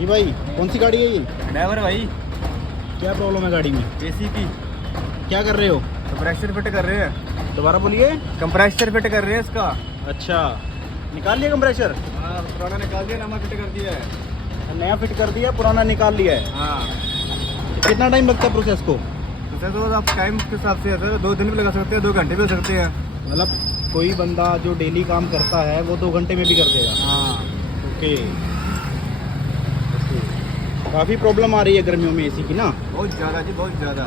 जी भाई, कौन सी गाड़ी है ये? ड्राइवर भाई, क्या प्रॉब्लम है गाड़ी में? एसी की क्या कर रहे हो? कंप्रेसर फिट कर रहे हैं। दोबारा बोलिए। कंप्रेसर फिट कर रहे हैं इसका। अच्छा, निकाल लिया कंप्रेसर? हाँ, पुराना निकाल दिया, नया फिट कर दिया है। नया फिट कर दिया, पुराना निकाल लिया है। हाँ, तो कितना टाइम लगता है प्रोसेस को? तो सर तो आप टाइम के हिसाब से है सर, 2 दिन भी लगा सकते हैं, 2 घंटे भी लग सकते हैं। मतलब कोई बंदा जो डेली काम करता है वो 2 घंटे में भी कर देगा? हाँ, ओके। काफ़ी प्रॉब्लम आ रही है गर्मियों में एसी की ना? बहुत ज़्यादा जी, बहुत ज़्यादा।